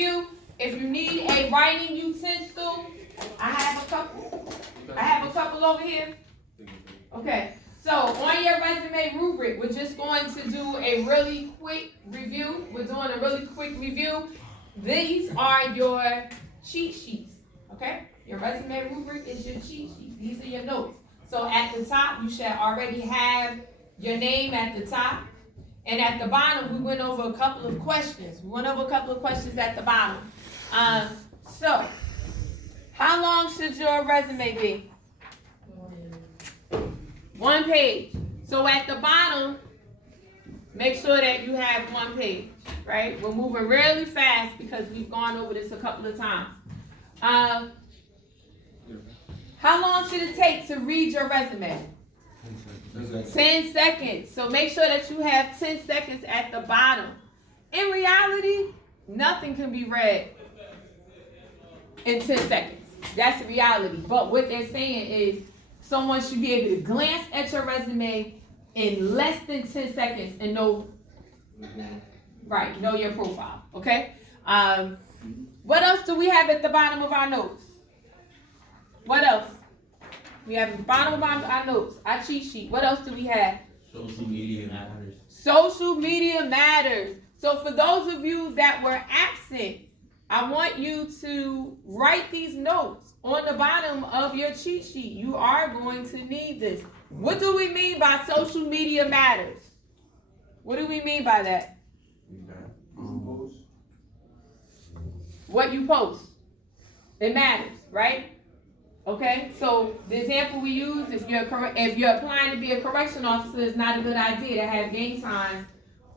review, if you need a writing utensil, I have a couple over here. Okay, so on your resume rubric, we're just going to do a really quick review. We're doing a really quick review. These are your cheat sheets, okay? Your resume rubric is your cheat sheet. These are your notes. So at the top, you should already have your name at the top. And at the bottom, we went over a couple of questions. At the bottom. So, how long should your resume be? 1 page. So at the bottom, make sure that you have 1 page, right? We're moving really fast because we've gone over this a couple of times. How long should it take to read your resume? 10 seconds. So make sure that you have 10 seconds at the bottom. In reality, nothing can be read in 10 seconds. That's the reality. But what they're saying is someone should be able to glance at your resume in less than 10 seconds and know your profile. Okay? What else do we have at the bottom of our notes? What else? We have at the bottom of our notes, our cheat sheet. What else do we have? Social media matters. Social media matters. So for those of you that were absent, I want you to write these notes on the bottom of your cheat sheet. You are going to need this. What do we mean by social media matters? What do we mean by that? What you post. It matters, right? Okay, so the example we use, if you're applying to be a correction officer, it's not a good idea to have gang signs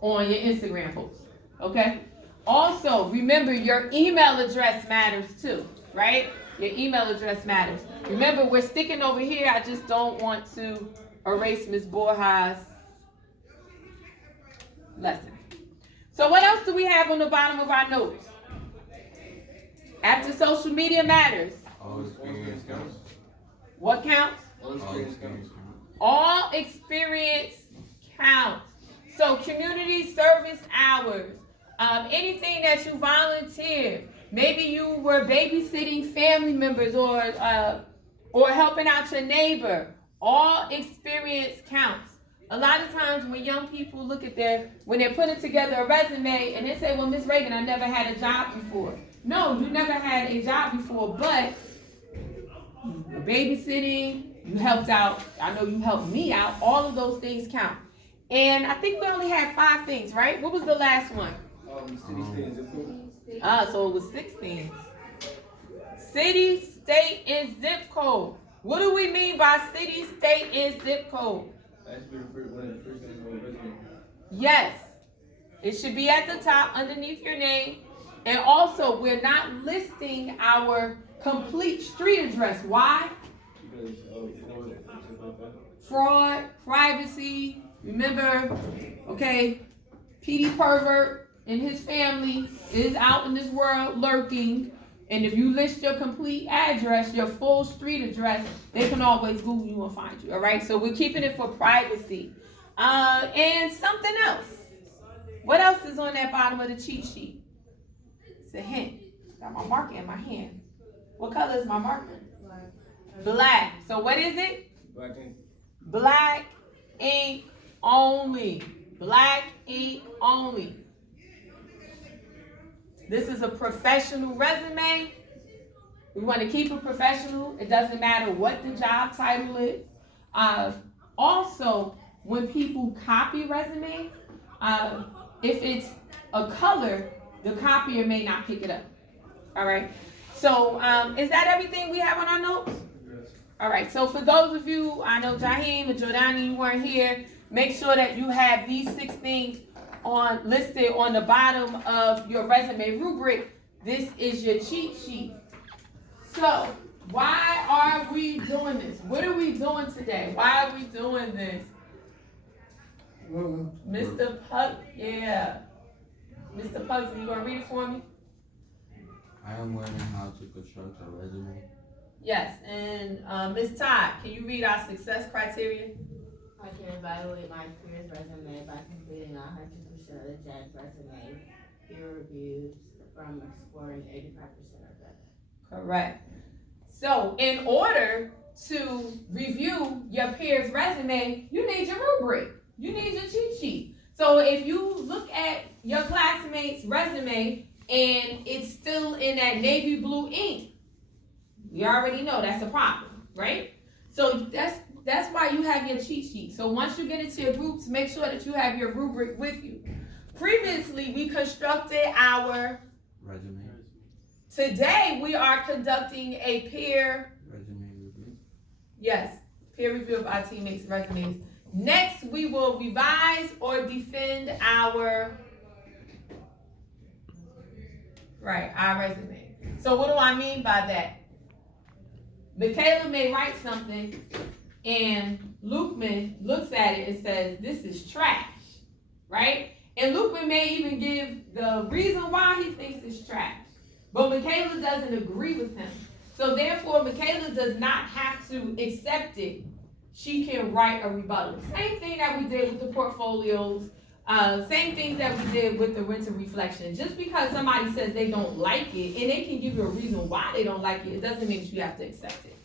on your Instagram post. Okay? Also, remember your email address matters too, right? Your email address matters. Remember, we're sticking over here. I just don't want to erase Ms. Borja's lesson. So what else do we have on the bottom of our notes? After social media matters. All experience counts. What counts? All experience counts. So community service hours, anything that you volunteered. Maybe you were babysitting family members or helping out your neighbor. All experience counts. A lot of times when young people look at when they're putting together a resume and they say, well, Ms. Ragin, I never had a job before. No, you never had a job before, but you were babysitting, you helped out, I know you helped me out, all of those things count. And I think we only had 5 things, right? What was the last one? City, state, and zip code. So it was 6 things. City, state, and zip code. What do we mean by city, state, and zip code? That should be one of the first things on the resume. Yes. It should be at the top underneath your name. And also, we're not listing our complete street address. Why? Because fraud, things like that. Fraud, privacy. Remember, okay, PD Pervert and his family is out in this world lurking. And if you list your complete address, your full street address, they can always Google you and find you. All right, so we're keeping it for privacy. And something else. What else is on that bottom of the cheat sheet? It's a hint. Got my marker in my hand. What color is my marker? Black. So what is it? Black ink. Black ink only. Black ink only. This is a professional resume. We want to keep it professional. It doesn't matter what the job title is. Also, when people copy resumes, if it's a color, the copier may not pick it up. All right. So is that everything we have on our notes? Yes. All right. So for those of you, I know Jaheem and Jordani, you weren't here. Make sure that you have these 6 things listed on the bottom of your resume rubric. This is your cheat sheet. So why are we doing this? What are we doing today? Why are we doing this? Mr. Pug, yeah. Mr. Pugsy, you gonna read it for me? I am learning how to construct a resume. Yes, and Ms. Todd, can you read our success criteria? I can evaluate my peers' resume by completing 100% of the JAG resume, peer reviews, from scoring 85% or better. Correct. So in order to review your peer's resume, you need your rubric. You need your cheat sheet. So if you look at your classmate's resume and it's still in that navy blue ink, you already know that's a problem, right? So that's why you have your cheat sheet. So once you get into your groups, make sure that you have your rubric with you. Previously, we constructed our Resume. Today, we are conducting a peer Review. Yes, peer review of our teammates' resumes. Next, we will revise or defend our resume. So what do I mean by that? Michaela may write something and Lukeman looks at it and says, this is trash, right? And Lukeman may even give the reason why he thinks it's trash. But Michaela doesn't agree with him. So therefore, Michaela does not have to accept it. She can write a rebuttal. Same thing that we did with the portfolios. Same things that we did with the written reflection. Just because somebody says they don't like it, and they can give you a reason why they don't like it, it doesn't mean that you have to accept it.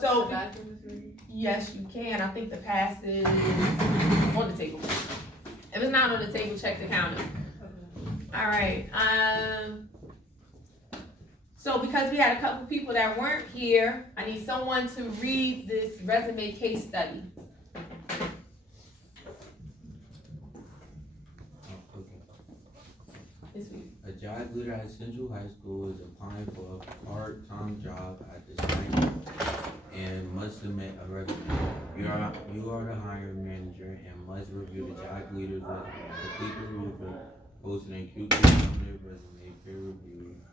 So, yes, you can. I think the pass is on the table. If it's not on the table, check the counter. All right. So because we had a couple people that weren't here, I need someone to read this resume case study. A job leader at Central High School is applying for a part-time job at the site and must submit a resume. You are the hiring manager and must review the job leader's resume. Complete the rubric posted in Q3 submitted resume, peer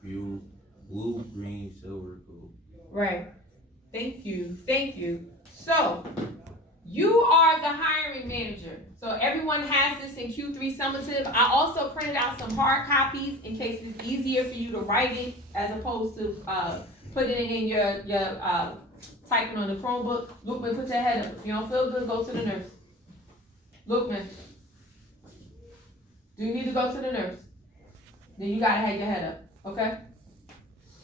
review, blue, green, silver, gold. Right. Thank you. So, you are the hiring manager. So everyone has this in Q3 summative. I also printed out some hard copies in case it's easier for you to write it as opposed to putting it in your typing on the Chromebook. Lukeman, put your head up. If you don't feel good, go to the nurse. Lukeman, do you need to go to the nurse? Then you gotta have your head up, okay?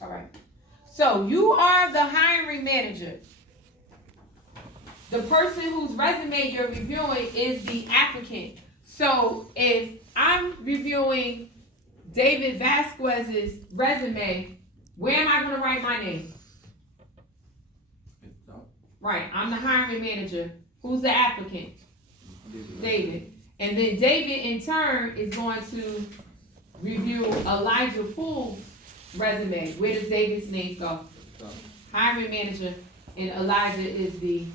All right. So you are the hiring manager. The person whose resume you're reviewing is the applicant. So if I'm reviewing David Vasquez's resume, where am I going to write my name? Right, I'm the hiring manager. Who's the applicant? David. And then David in turn is going to review Elijah Poole's resume. Where does David's name go? Hiring manager, and Elijah is the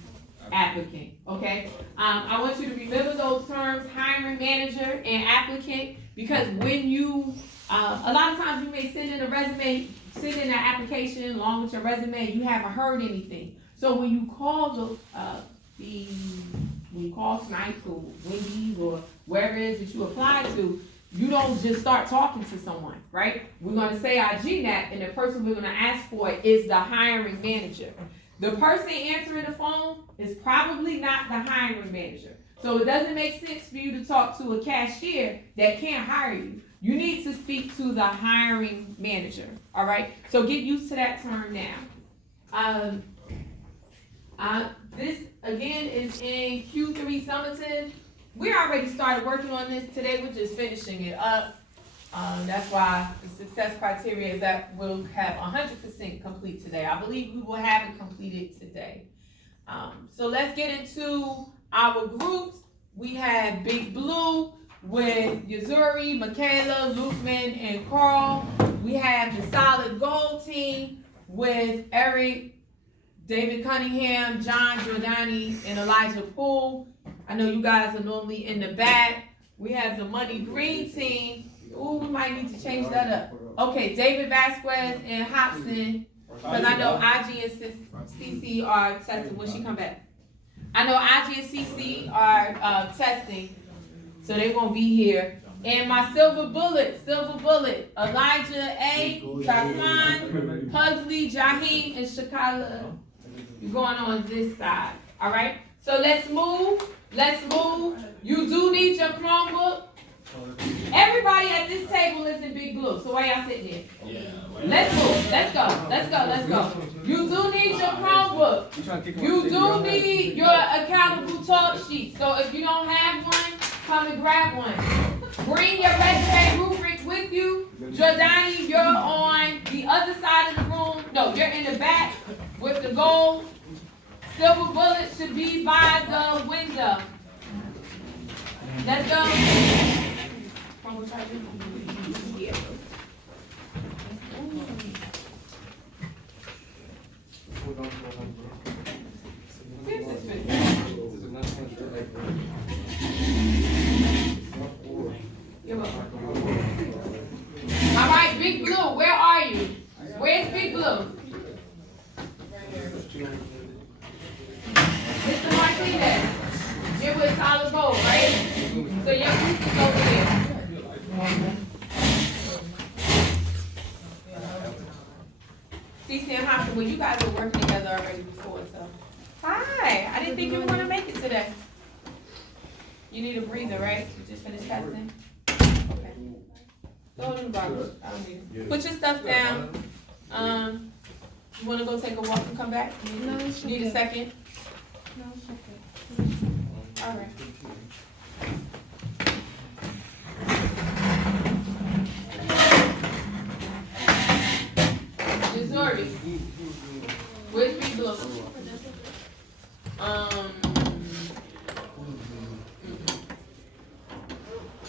applicant, okay? I want you to remember those terms, hiring manager and applicant, because when you, a lot of times you may send in a resume, send in an application along with your resume, you haven't heard anything. So when you call when you call Snipes or Wendy's or wherever it is that you apply to, you don't just start talking to someone, right? We're gonna say our GNAP, and the person we're gonna ask for is the hiring manager. The person answering the phone is probably not the hiring manager. So it doesn't make sense for you to talk to a cashier that can't hire you. You need to speak to the hiring manager, all right? So get used to that term now. This, again, is in Q3 summative. We already started working on this today. We're just finishing it up. That's why the success criteria is that we'll have 100% complete today. I believe we will have it completed today. So let's get into our groups. We have Big Blue with Yuzuri, Michaela, Lukeman, and Carl. We have the Solid Gold team with Eric, David Cunningham, John Giordani, and Elijah Poole. I know you guys are normally in the back. We have the Money Green team. Ooh, we might need to change that up. Okay, David Vasquez and Hobson, because I know IG and CC are testing. When she come back? I know IG and CC are testing, so they won't be here. And my silver bullet, Elijah A, Taquan, Pugsley, Jaheem, and Shakala. You're going on this side, all right? So let's move. You do need your Chromebook. Everybody at this table is in Big Blue, so why y'all sitting there? Let's move. Let's go. Let's go. Let's go. You do need your Chromebook. You do need your accountable talk sheet. So if you don't have one, come and grab one. Bring your resume rubric with you. Jordani, you're on the other side of the room. No, you're in the back with the gold. Silver bullet should be by the window. Let's go. Yeah. You're welcome. All right, Big Blue, where are you? Where's Big Blue? Mr. Martinez, you're with Solid Gold, right? So your group is over there. Stacey and Hopkins, well, you guys were working together already before, so. Hi, I didn't think you were gonna make it today. You need a breather, right? You just finished testing? Okay. Throw it in the garbage. I don't need it. Put your stuff down. You wanna go take a walk and come back? No, it's Need a okay. second? No, it's okay. All right. Missouri. Where's Big Blue?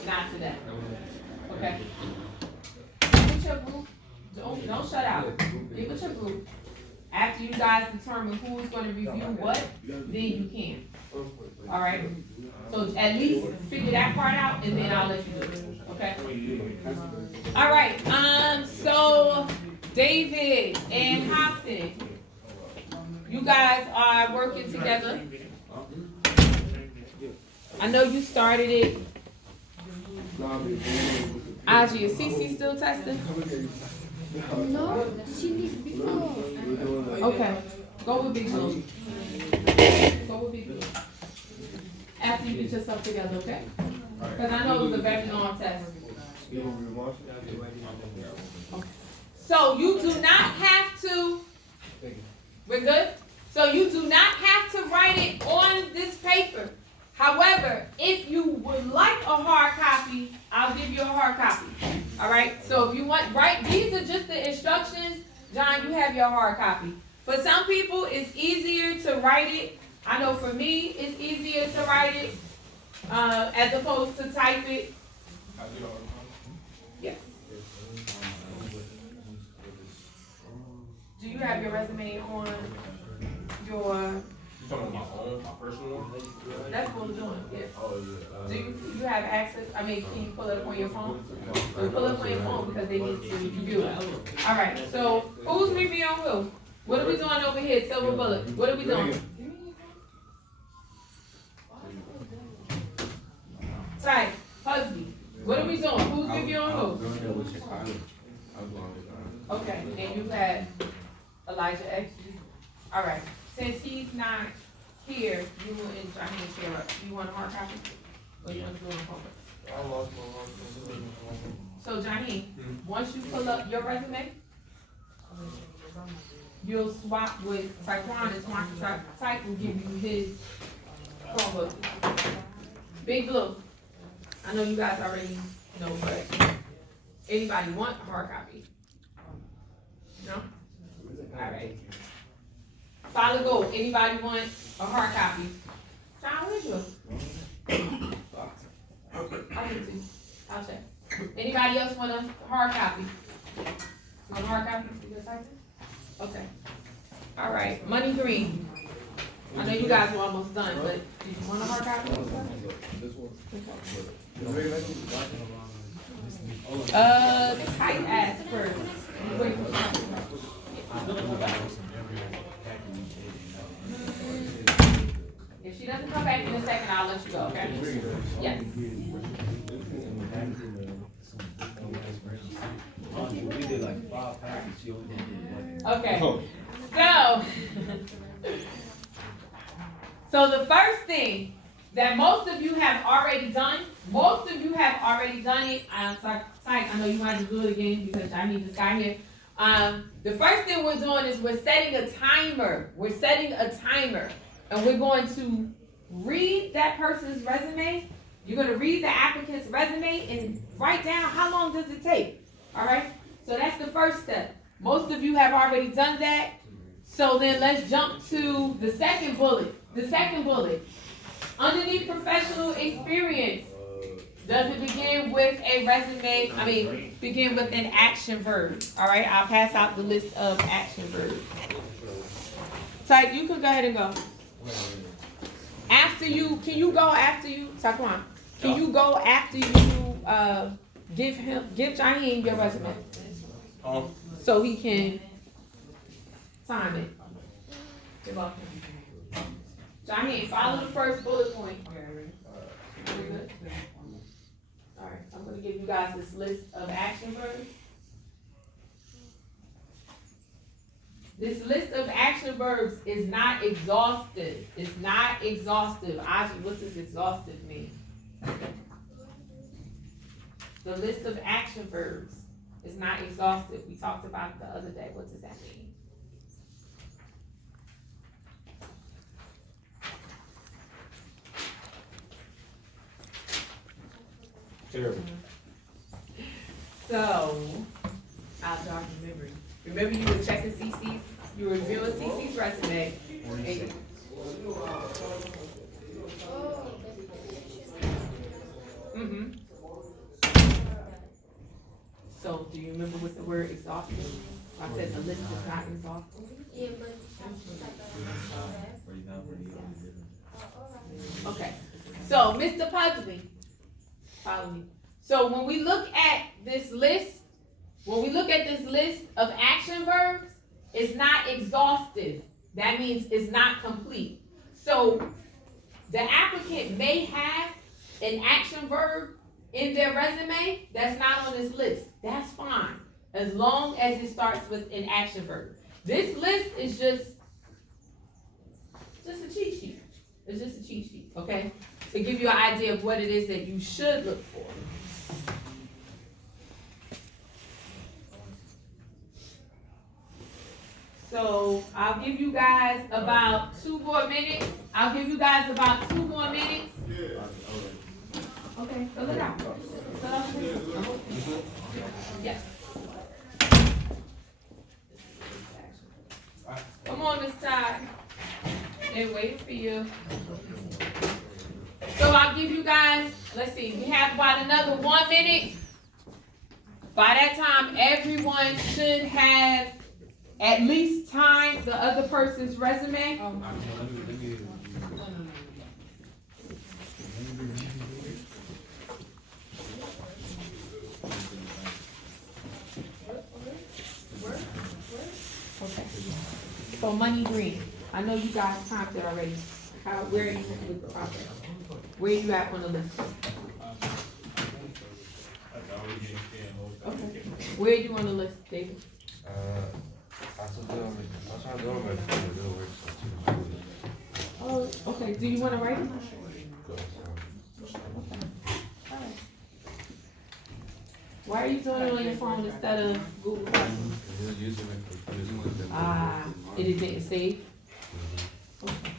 Not today. Okay. Get with your group. Don't shut out. Get with your group. After you guys determine who's going to review what, then you can. All right. So at least figure that part out, and then I'll let you do it. Okay. All right. So David and Hobson, you guys are working together. I know you started it. Aji, is Cece still testing? No, she needs before. Okay. Go with Big Blue. Go with Big Blue. After you get yourself together, okay? Because I know it was a very long test. So you do not have to, we're good? So you do not have to write it on this paper. However, if you would like a hard copy, I'll give you a hard copy. All right? So if you want, these are just the instructions. John, you have your hard copy. For some people, it's easier to write it. I know for me, it's easier to write it as opposed to type it. Yes. Do you have your resume on your? You talking about my own, my personal one? That's what we're doing. Yes. Oh yeah. Do you have access? I mean, can you pull it up on your phone? Pull it up on your phone because they need to review it. All right. So who's reviewing who? What are we doing over here, Silver Bullet? What are we doing? Ty, Husby. What are we doing? Who's reviewing who? Okay, and you had Elijah X. All right. Since he's not here, you and Johnny share up. You want a hard copy? Or you want to do it on paper? I lost my hard. So Johnny, once you pull up your resume, you'll swap with Taekwon, and Taekwon will give you his Chromebook. Big Blue. I know you guys already know, but anybody want a hard copy? No? All right. Solid Gold. Anybody want a hard copy? John, where's yours? I'll get you. I'll check. Anybody else want a hard copy? Want a hard copy? You just type it? Okay. All right. Money Green. I know you guys were almost done, but did you want a hard copy? This one. Type as first. Wait for If she doesn't come back in a second, I'll let you go, okay? Yes. Okay. So the first thing that most of you have already done most of you have already done it. I'm sorry, I know you might have to do it again because I need this guy here. The first thing we're doing is we're setting a timer. We're setting a timer. And we're going to read that person's resume. You're going to read the applicant's resume and write down how long does it take. All right? So that's the first step. Most of you have already done that. So then let's jump to the second bullet. The second bullet. Underneath professional experience, does it begin with a resume? Begin with an action verb. All right? I'll pass out the list of action verbs. Type, you can go ahead and go. After you, can you go after you? Taquan, can you go after you give Jaheem your resume? So he can sign it. You're welcome. Jaheem, follow the first bullet point. Very good. Alright, I'm gonna give you guys this list of action verbs. This list of action verbs is not exhaustive. It's not exhaustive. Aji, what does exhaustive mean? The list of action verbs is not exhaustive. We talked about it the other day. What does that mean? Terrible. So, I'll jog your memory. Remember, you were checking CC's, you were reviewing CC's resume. And so, do you remember what the word exhaustive means? I said the list is not exhaustive. Yeah, but Okay. So, Mr. Pugsley, follow me. So, when we look at this list of action verbs, it's not exhaustive. That means it's not complete. So, the applicant may have an action verb in their resume that's not on this list. That's fine, as long as it starts with an action verb. This list is just a cheat sheet. It's just a cheat sheet, okay? To give you an idea of what it is that you should look for. So I'll give you guys about 2 more minutes. Okay, fill it out. Yes. Come on, Miss Todd. They're waiting for you. So I'll give you guys, let's see, we have about another 1 minute. By that time, everyone should have at least timed the other person's resume. Okay. So Money Green, I know you guys timed it already. Where are you with the process? Where are you at on the list? Okay. Where are you on the list, David? Oh, okay. Do you want to write it? Okay. All right. Why are you doing it on your phone instead of Google Classroom? It didn't save? Okay.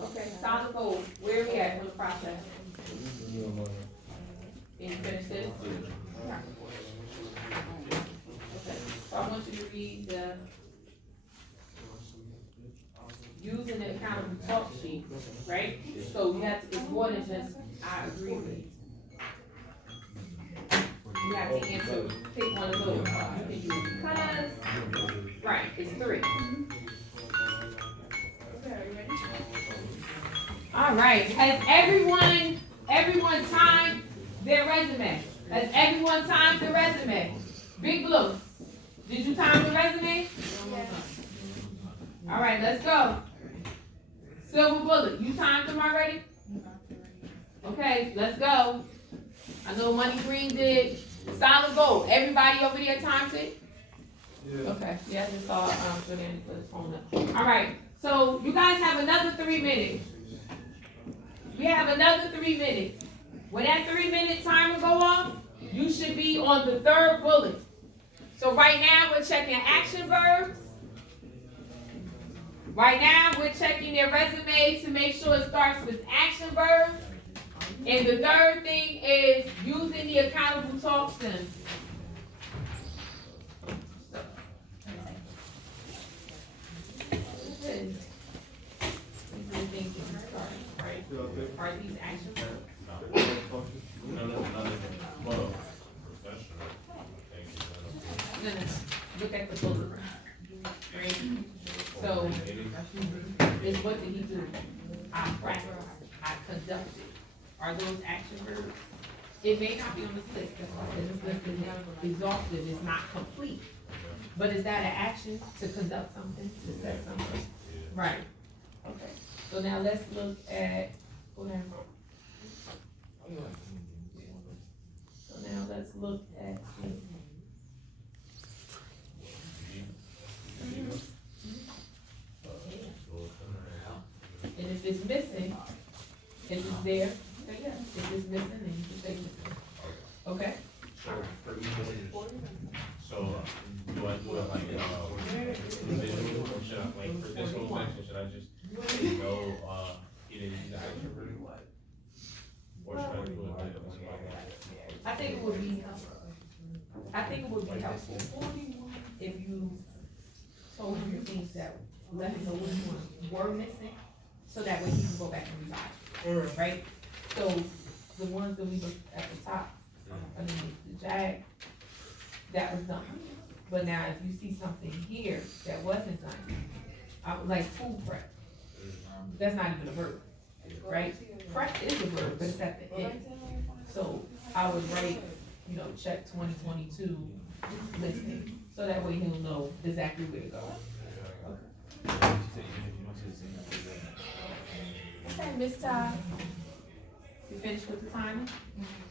Okay, solid gold. Where are we at in the process? Can you finish this? Yeah. Okay, so I want you to read the using the accountable talk sheet, right? So you have to, it's more than just, I agree with. You have to answer, pick one of those. You can use because, right, it's 3. All right, has everyone timed their resume? Has everyone timed their resume? Big Blue, did you time the resume? Yes. All right, let's go. Silver Bullet, you timed them already? Okay, let's go. I know Money Green did. Solid Gold, everybody over there timed it? Yeah. Okay, yeah, I just saw Julian put his phone up. All right, so you guys have another 3 minutes. We have another 3 minutes. When that 3-minute timer go off, you should be on the third bullet. So right now we're checking action verbs. Right now we're checking their resume to make sure it starts with action verbs. And the third thing is using the accountable talk stems. Are these action verbs? No. Well, professional. No. Look at the bullet. Right? So, it's what did he do? I practiced. I conducted. Are those action verbs? It may not be on this list. That's why I said this list is not exhaustive. It's not complete. But is that an action to conduct something, to set something? Right. Okay. So now let's look at, go ahead. So now let's look at. And if it's missing, if it's there, say yes. If it's missing, then you can say missing. Okay? So for each one, so do I do it like individual, or should I, like for this whole section, should I just say no, it is the action verb? Or should I do it like one by one? I think it would be helpful if you told him the things that let him know which ones were missing, so that way he can go back and revise, right? So the ones that we looked at the top, I mean, the JAG, that was done. But now if you see something here that wasn't done, like food prep, that's not even a verb, right? Prep is a verb, but it's at the end. So I would write, check 2022 listing, so that way he'll know exactly where to go. Okay, Ms. Todd, you finished with the timing?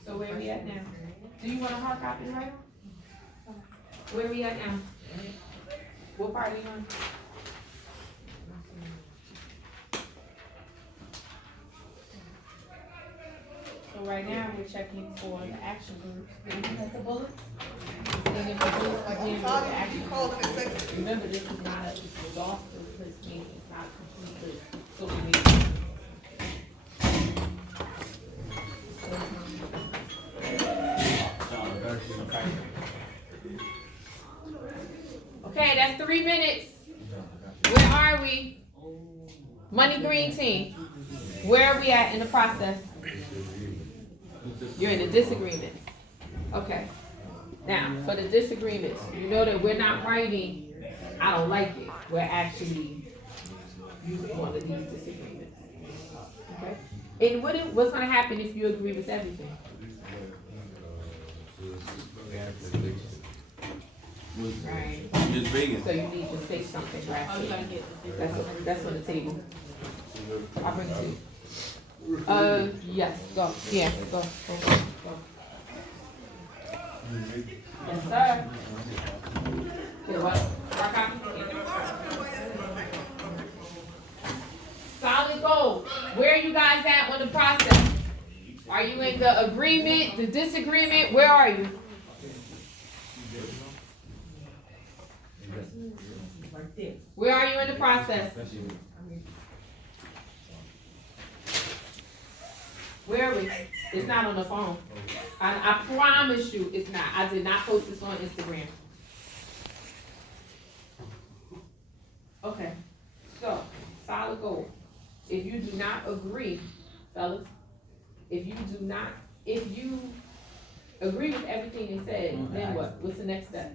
So where are we at now? Do you want a hard copy right now? Where are we at now? What part are you on? So right now, we're checking for the action verbs. Did you hit the bullet? And if the bullet again with the action verbs. Remember, this is not a exhaustive list, meaning it's not a complete list. So we need. Okay, that's 3 minutes. Where are we? Money Green Team. Where are we at in the process? You're in the disagreements. Okay. Now, for the disagreements, you know that we're not writing, I don't like it. We're actually using one of these disagreements. Okay? And what's going to happen if you agree with everything? Right. So you need to say something rational. That's on the table. I'll bring it to you. Yes, go. Yeah, go. Yes, sir. Here, what? Rock copy? Solid gold. Where are you guys at on the process? Are you in the agreement, the disagreement? Where are you? Where are you in the process? Where are we? It's not on the phone. I promise you it's not. I did not post this on Instagram. Okay. So, solid gold. If you do not agree, fellas, if you agree with everything they said, then what? What's the next step?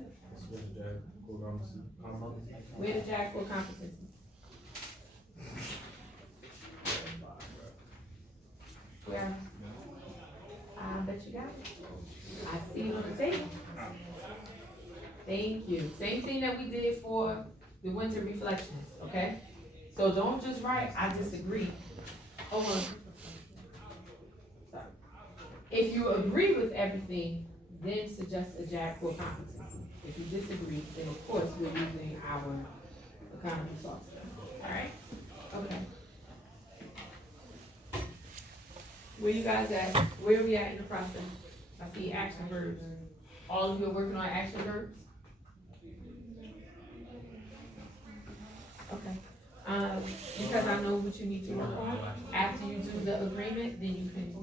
Where the JAG for competency? Where? I bet you got it. I see it on the table. Thank you. Same thing that we did for the winter reflections, okay? So don't just write, I disagree. Hold on. Sorry. If you agree with everything, then suggest a JAG for competency. If you disagree, then of course we're using our accountable software. All right? Okay. Where you guys at? Where are we at in the process? I see action verbs. All of you are working on action verbs? Okay. Because I know what you need to work on, after you do the agreement, then you can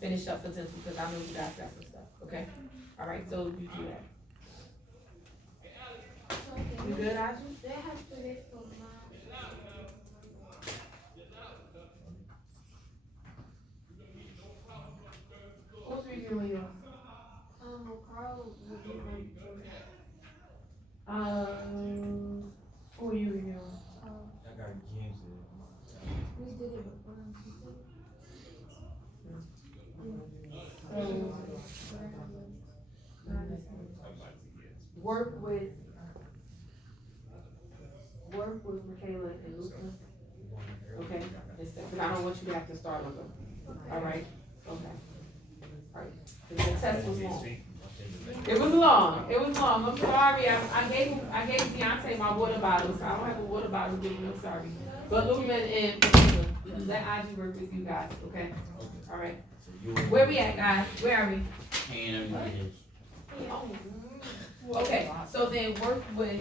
finish up potential, because I know you guys got some stuff, okay? All right, so you do that. You good, Audrey? They have to wait for March. Who's reviewing yours? Carl will do one before that. Who are you reviewing? I got games in. We did it before. Work with Michaela and Luca. Okay, because I don't want you to have to start over. All right, okay. All right, the test was long. It was long, I'm sorry, I gave Deontay my water bottle, so I don't have a water bottle to give him, I'm sorry. But Lumen and Michaela, let IG work with you guys, okay? All right. Where we at, guys? Where are we? Okay, so then work with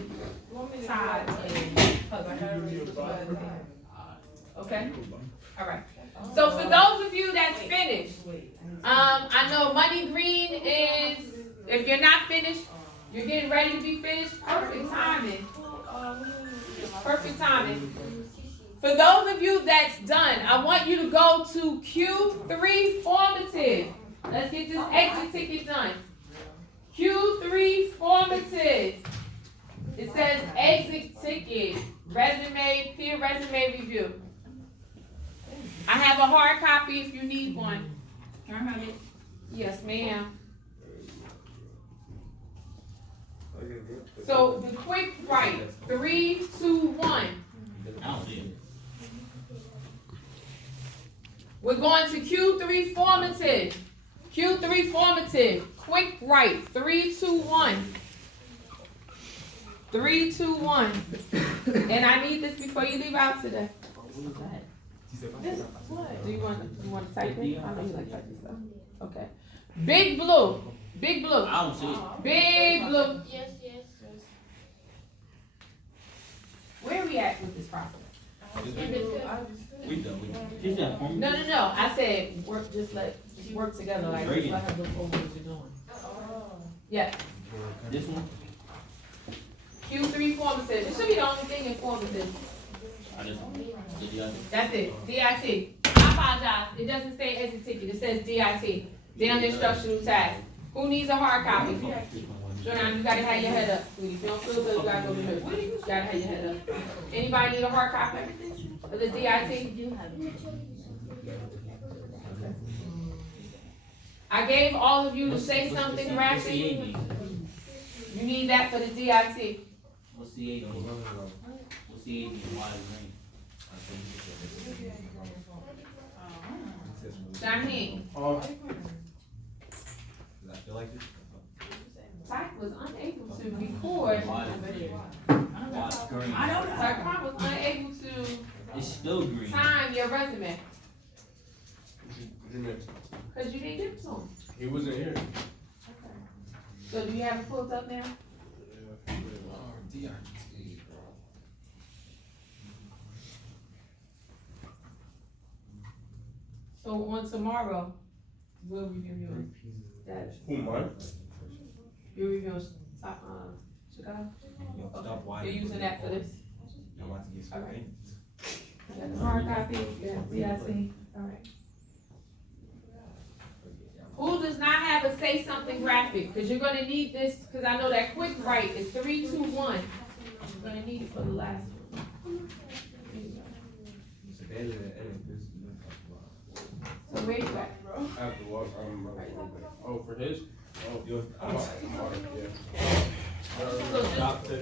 Todd and Hubby. Okay? All right. So for those of you that's finished, I know Money Green is, if you're not finished, you're getting ready to be finished, perfect timing. Perfect timing. For those of you that's done, I want you to go to Q3 formative. Let's get this exit ticket done. Q3 formative. It says exit ticket, resume, peer resume review. I have a hard copy if you need one. Can I have it? Yes, ma'am. So the quick write, 3, 2, 1. We're going to Q3 formative. Q3 formative. Quick write. 3, 2, 1. 3, 2, 1. And I need this before you leave out today. This, what? Do you want to type it? I know you like typing stuff. Okay. Big blue. Big blue. I don't see it. Big blue. Yes. Where are we at with this process? We done. No. I said work. Just work together. Like just let her look over what you're doing. Yes. This one? Q3 formative. It should be the only thing in formative. That's it. DIT. I apologize. It doesn't say exit ticket. It says DIT. Down instructional task. Who needs a hard copy? Jordan, you gotta have your head up. Sweetie. If you don't feel good, you gotta go to nurse. You gotta have your head up. Anybody need a hard copy of the DIT? I gave all of you to say something graphic. You need that for the DIT. What's the 8 mean? What's the 8 mean? Why is it Shaheen. I feel like this. Tyke was unable to record. Why is green? Tyke was unable to It's still green. time your resume. He's in there. Cause you didn't give it to him. He wasn't here. So do you have it pulled up now? So on tomorrow, we'll review yours. That, Who, mine? you're reviewing Chicago? You're using that for this? I'm about to get some Alright. You got the hard copy, you got DIT, alright. Who does not have a say something graphic? Cause you're gonna need this, cause I know that quick write is 3, 2, 1. You're gonna need it for the last one. So where you at? I have to walk. Oh, for his? Oh, yeah.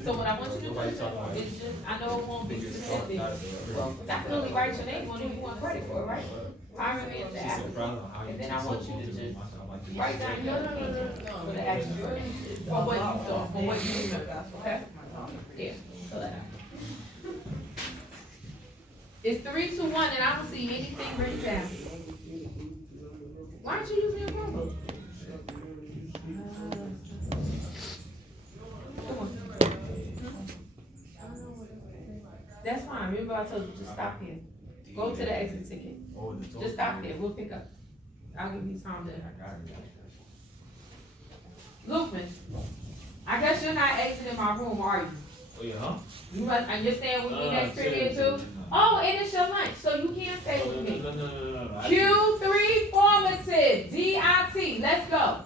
So what I want you to do is just, I know it won't be specific. Definitely write your name on it if you want credit for it, right? Hiring manager applicant. And then I want you to just write down your for the action for what you saw, for what you remember, okay? Yeah, fill that out. It's 3, 2, 1, and I don't see anything written down. Why aren't you using your Chromebook? Come on. That's fine, remember I told you, just stop here. Go to the exit ticket. Just stop there, we'll pick up. I'll give you time to. Lupin, I guess you're not exiting my room, are you? Oh, yeah, huh? You must, and you're staying with me next period too? Oh, and it's your lunch, so you can't stay with me. No. Q3 formative, DIT, let's go.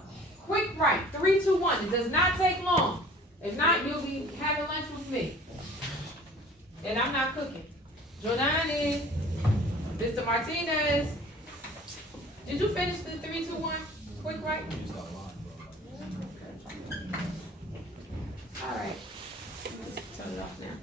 Quick right, 3, 2, 1, it does not take long. If not, you'll be having lunch with me. And I'm not cooking. Jordani, Mr. Martinez, did you finish the 3, 2, 1? Quick right? All right. Let's turn it off now.